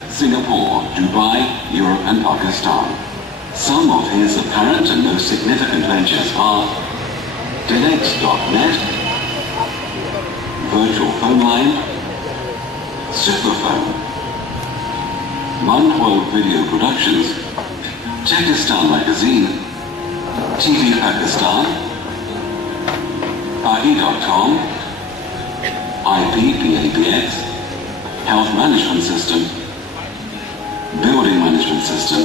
Singapore, Dubai, Europe and Pakistan. Some of his apparent and most significant ventures are DEDX.net, Virtual Phone Line, Superphone, Mandwell Video Productions, Techistan Magazine, TV Pakistan, Pahi.com, IPPABX, Health Management System, Building Management System,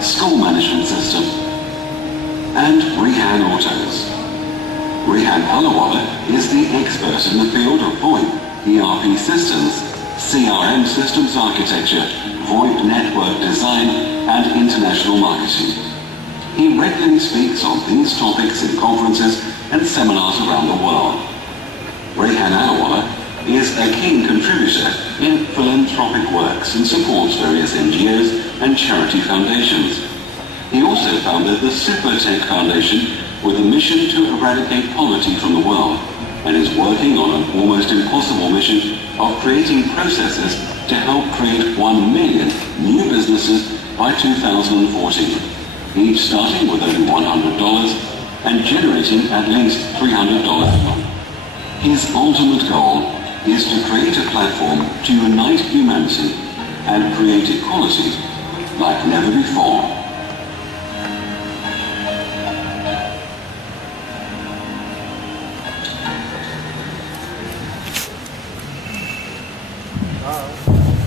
School Management System, and Rehan Autos. Rehan Palawala is the expert in the field of VoIP, ERP systems, CRM systems architecture, VoIP network design, and international marketing. He regularly speaks on these topics in conferences and seminars around the world. Rehan Palawala is a keen contributor in philanthropic works and supports various NGOs and charity foundations. He also founded the Supertech Foundation with a mission to eradicate poverty from the world and is working on an almost impossible mission of creating processes to help create 1 million new businesses by 2014, each starting with only $100 and generating at least $300 a month. His ultimate goal is to create a platform to unite humanity and create equality like never before.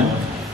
1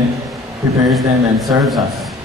and prepares them and serves us.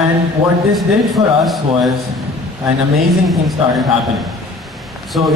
And what this did for us was an amazing thing started happening. So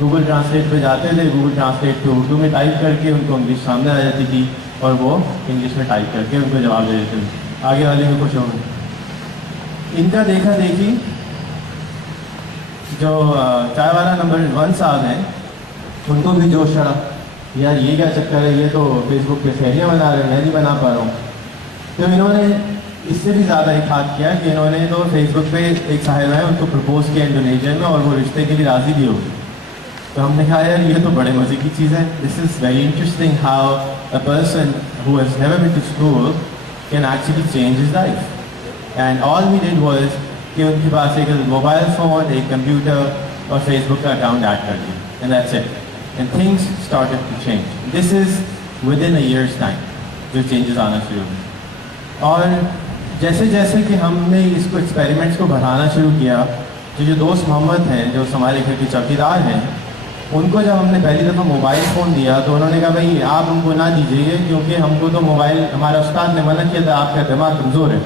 Google translate پہ جاتے تھے, Google translate پہ اردو میں type کر کے ان کو English سامنے آ جاتی تھی اور وہ انگلش میں ٹائپ کر کے ان کو جواب دے دیتے تھے. آگے والے میں کچھ ہوگا. ان کا دیکھا دیکھی جو چائے والا نمبر 1 صاحب ہیں ان کو بھی جوش چڑھا, یار یہ کیا چکر ہے, یہ تو فیس بک پہ خیریاں بنا رہے ہیں, میں نہیں بنا پا رہا ہوں. تو انہوں نے اس سے بھی زیادہ ایک ہاتھ کیا کہ انہوں نے تو فیس بک پہ ایک صاحب ہے ان کو پرپوز کیا انڈونیشیا میں, اور وہ رشتے کے لیے راضی بھی ہوگی. تو ہم نے کہا یار یہ تو بڑے مزے کی چیز ہے. This is very interesting how a person who has never been to school can actually change his life. And all we did was کہ ان کے پاس ایک موبائل فون, ایک کمپیوٹر اور فیس بک کا اکاؤنٹ ایڈ کر دیا, and that's it. And things started to change. This is within a year's time جو چینجز آنا شروع ہوئے. اور جیسے جیسے کہ ہم نے اس کو ایکسپیریمنٹس کو بڑھانا شروع کیا, جو دوست محمد ہیں جو ہمارے گھر کے چوکیدار ہیں, ان کو جب ہم نے پہلی دفعہ موبائل فون دیا تو انہوں نے کہا بھائی آپ ہم کو نہ دیجیے کیونکہ ہم کو تو موبائل, ہمارا استاد نے منع کیا تھا, آپ کا دماغ کمزور ہے,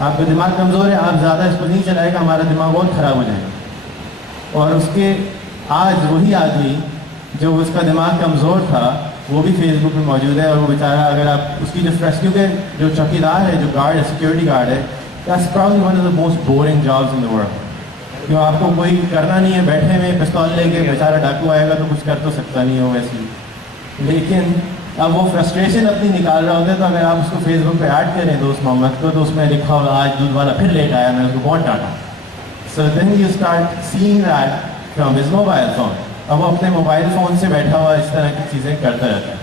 آپ کا دماغ کمزور ہے, آپ زیادہ اس کو نہیں چلائے گا, ہمارا دماغ اور خراب ہو جائے گا. اور اس کے آج وہی آدمی جو اس کا دماغ کمزور تھا وہ بھی فیس بک میں موجود ہے, اور وہ بیچارہ اگر آپ اس کی جو ریسکیو کے جو چوکیدار ہے, جو گارڈ ہے, سیکورٹی گارڈ ہے, that's probably one of the most boring jobs in the world. کیوں آپ کو کوئی کرنا نہیں ہے, بیٹھے ہوئے پستول لے کے بیچارہ ڈاکو آئے گا تو کچھ کر تو سکتا نہیں ہو ویسے. لیکن اب وہ فرسٹریشن اپنی نکال رہا ہوتا ہے, تو اگر آپ اس کو فیس بک پہ ایڈ کریں دوست محمد کو, تو اس میں لکھا ہوگا آج دودھ والا پھر لیٹ آیا, میں اس کو بہت ڈانٹا. So then you start seeing that from his mobile phone. اب وہ اپنے موبائل فون سے بیٹھا ہوا اس طرح کی چیزیں کرتا رہتا ہے.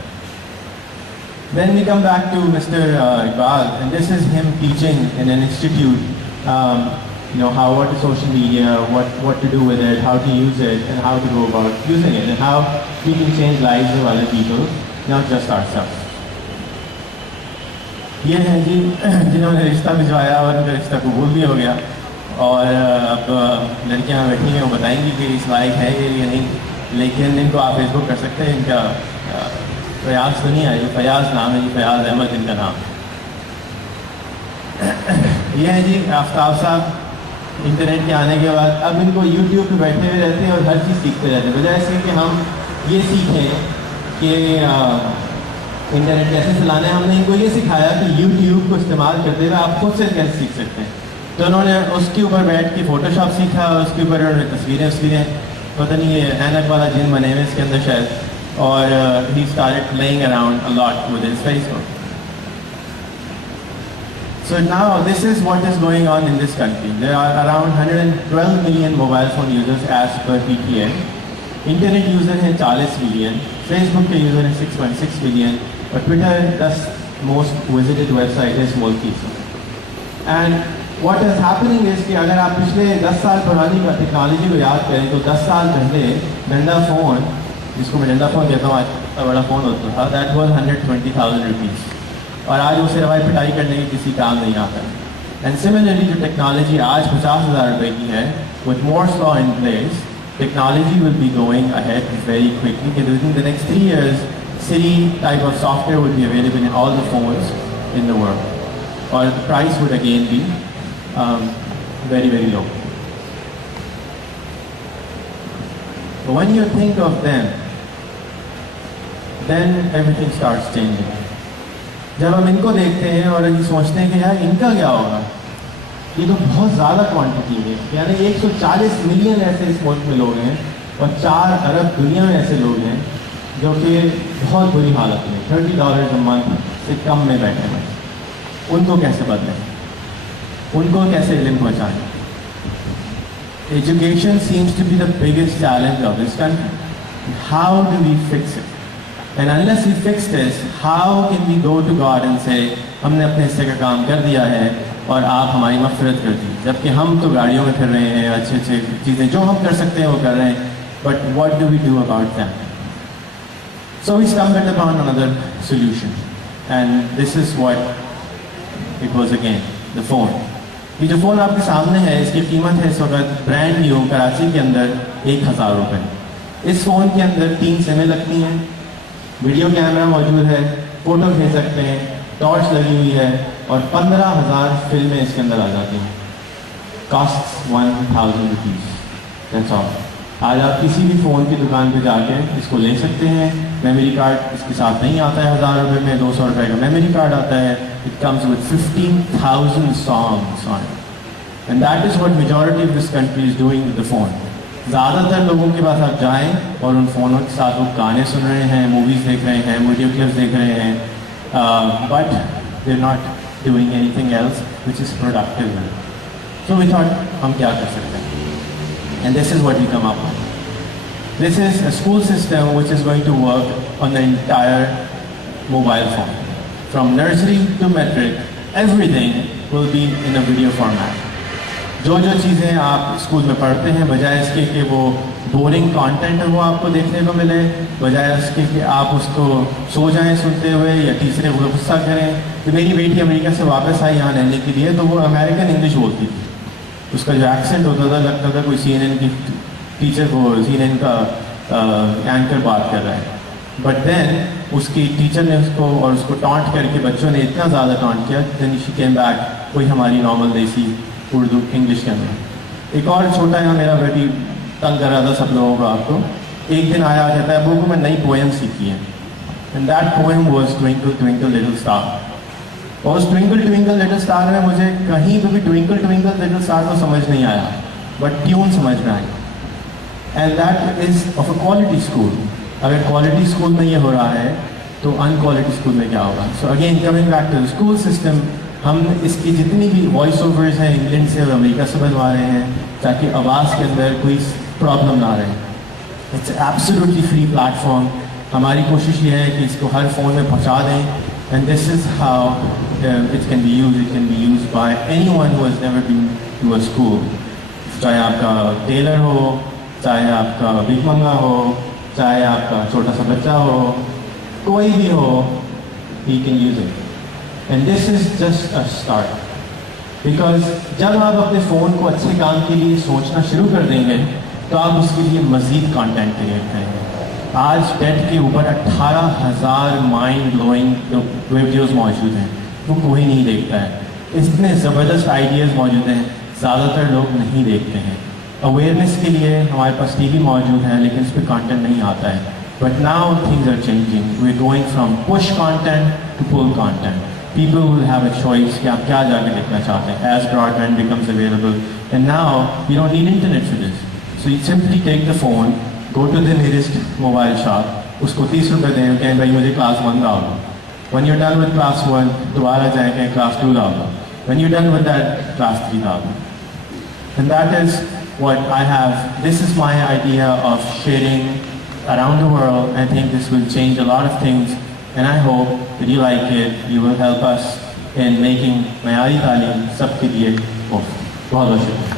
Then we come back to Mr. Iqbal, and this is him teaching in an institute, what is social media, what to do with it, how to use it, and how to go about using it, and how we can change lives of other people, not just ourselves. یہ ہیں جی جنہوں نے رشتہ بھجوایا اور ان کا رشتہ قبول بھی ہو گیا, اور اب لڑکیاں بیٹھی ہیں وہ بتائیں گی کہ اس لائق ہے یہ یا نہیں, لیکن ان کو آپ فیس بک کر سکتے ہیں. ان کا فیاض تو نہیں ہے, یہ فیاض نام ہے, یہ فیاض احمد ان کا نام. یہ ہے جی آفتاب صاحب. انٹرنیٹ کے آنے کے بعد اب ان کو یوٹیوب پہ بیٹھے ہوئے رہتے ہیں اور ہر چیز سیکھتے رہتے ہیں, بجائے اس کہ ہم یہ سیکھیں کہ انٹرنیٹ کیسے چلانا ہے. ہم نے ان کو یہ سکھایا کہ یوٹیوب کو استعمال کرتے ہوئے آپ خود سے کیسے سیکھ سکتے ہیں. تو انہوں نے اس کے اوپر بیٹھ کے فوٹو شاپ سیکھا, اس کے اوپر انہوں نے تصویریں پتہ نہیں یہ اینک والا جن بنے ہوئے اس کے اندر شاید, اور he started playing around a lot with his Facebook. So now this is what is going on in this country. There are around 112 million mobile phone users as per PTA. Internet users ہیں 40 million, Facebook کے user ہیں 6.6 million, اور Twitter 10 most visited website is Molkis. And what is happening is کہ اگر آپ پچھلے 10 سال پرانی ٹیکنالوجی کو یاد کریں تو 10 سال پہلے ڈنڈا فون, جس کو میں ڈنڈا فون کہتا ہوں, اتنا بڑا فون ہوتا تھا, دیٹ واز 120,000 روپیز, اور آج اسے روایت پٹائی کرنے کی کسی کام نہیں آتا. اینڈ سملرلی جو ٹیکنالوجی آج 50,000 روپے کی ہے, with Moore's law in place, technology will be going ahead very quickly کہ within the next 3 years Siri type of software would be available in all the phones in the world, or the price would again be very, very low. But when you think of them, then everything starts changing. جب ہم ان کو دیکھتے ہیں اور یہ سوچتے ہیں کہ یار ان کا کیا ہوگا, یہ تو بہت زیادہ کوانٹٹی ہے, یعنی 140 ملین ایسے اس ملک میں لوگ ہیں, اور 4 ارب دنیا میں ایسے لوگ ہیں جو کہ بہت بری حالت میں $30 a month سے کم میں بیٹھے ہیں. ان کو کیسے بدلیں, ان کو کیسے علم پہنچائیں. Education seems to be the biggest challenge of this country. How do we fix it? And unless we fix this, how can we go to God and say, ہم نے اپنے حصے کا کام کر دیا ہے اور آپ ہماری مغفرت کر دی, جبکہ ہم تو گاڑیوں میں پھر رہے ہیں, اچھے اچھے چیزیں جو ہم کر سکتے ہیں وہ کر رہے ہیں, but what do we do about them? So we stumbled upon another solution, and this is what it was again, the phone. یہ جو فون آپ کے سامنے ہے, اس کی قیمت ہے اس وقت برانڈ نیو کراچی کے اندر 1,000 روپے. اس فون کے اندر 3 سمیں لگتی ہیں, ویڈیو کیمرہ موجود ہے, فوٹو کھینچ سکتے ہیں, ٹارچ لگی ہوئی ہے, اور 15,000 فلمیں اس کے اندر آ جاتی ہیں. Cost 1,000 rupees, that's all. آج آپ کسی بھی فون کی دکان پہ جا کے اس کو لے سکتے ہیں. میموری کارڈ اس کے ساتھ نہیں آتا ہے 1000 روپے میں, 200 روپے کا میموری کارڈ آتا ہے. It comes with 15,000 songs on it. And that is what majority of this country is doing with the phone. زیادہ تر لوگوں کے پاس آپ جائیں اور ان فونوں کے ساتھ وہ گانے سن رہے ہیں, موویز دیکھ رہے ہیں, ویڈیو کلپس دیکھ رہے ہیں, but they are not doing any thing else which is productive. So we thought ہم کیا کر سکتے ہیں, and this is what we come up with. This is a school system which is going to work on the entire mobile phone. From nursery to matric every thing will be in a video format. جو چیزیں آپ school میں پڑھتے ہیں, بجائے اس کے کہ وہ بورنگ کانٹینٹ ہے وہ آپ کو دیکھنے کو ملے, بجائے اس کے کہ آپ اس کو سو جائیں سنتے ہوئے یا تیسرے کو غصہ کریں. کہ میری بیٹی امریکہ سے واپس آئی یہاں رہنے کے لیے, تو وہ امریکن انگلش بولتی تھی. اس کا جو ایکسنٹ ہوتا تھا لگتا تھا کوئی CNN کی ٹیچر کو, CNN کا اینکر بات کر رہا ہے. بٹ دین اس کی ٹیچر نے اس کو اور اس کو ٹانٹ کر کے بچوں نے اتنا زیادہ ٹانٹ کیا, دین شی کیم بیک کوئی ہماری نارمل دیسی اردو انگلش کے اندر. ایک اور چھوٹا ہے میرا بیٹی تنگ کر رہا تھا سب لوگوں کو. آپ کو ایک دن آیا کہتا ہے ابو کو میں نئی پوئم سیکھی ہے, and that poem was twinkle twinkle little star. اور اس ٹوئنکل ٹوئنکل لٹل اسٹار میں مجھے کہیں پہ بھی ٹوئنکل ٹوئنکل لٹل اسٹار کو سمجھ نہیں آیا, بٹ ٹیون سمجھ میں آئی. And that is of a quality school. اگر کوالٹی اسکول میں یہ ہو رہا ہے تو ان کوالٹی اسکول میں کیا ہوگا. So again coming back to school system, ہم اس کی جتنی بھی وائس اوورز ہیں انگلینڈ سے اور امریکہ سے بنوا رہے ہیں تاکہ آواز کے اندر کوئی پرابلم نہ رہے. It's absolutely free platform. ہماری کوشش یہ ہے کہ اس کو ہر فون میں پہنچا دیں, and this is how it can be use. It can be use by any one who has never been to a school. چاہے آپ کا ٹیلر ہو, چاہے آپ کا بھیک منگا ہو, چاہے آپ کا چھوٹا سا بچہ ہو, کوئی بھی ہو, he can use it. And this is just a start. Because جب آپ اپنے فون کو اچھے کام کے لیے سوچنا شروع کر دیں گے تو آپ اس کے لیے مزید کانٹینٹ کریٹ کریں گے. آج نیٹ کے اوپر 18,000 مائنڈ بلوئنگ ویڈیوز موجود ہیں, وہ کوئی نہیں دیکھتا ہے. اتنے زبردست آئیڈیاز موجود ہیں, زیادہ تر لوگ نہیں دیکھتے ہیں. اویئرنیس کے لیے ہمارے پاس ٹی وی موجود ہیں لیکن اس پہ کانٹینٹ نہیں آتا ہے. But now things are changing. We are going from push content to pull content. People will have a choice کہ آپ کیا جا کے دیکھنا چاہتے ہیں as broadband becomes available. And now you don't need internet for this. So you simply take the phone, go to the nearest mobile shop, اس کو 30 روپے دیں, کہیں بھائی مجھے کلاس 1 ڈال دو. When you're done with class 1, دوبارہ جائیں کہیں کلاس 2 ڈال دو. When you're done with that, class 3 ڈال دو. And that is what I have. This is my idea of sharing around the world. I think this will change a lot of things. And I hope that you like it. You will help us in making معیاری تعلیم سب کے لیے مفت. بہت بہت شکریہ.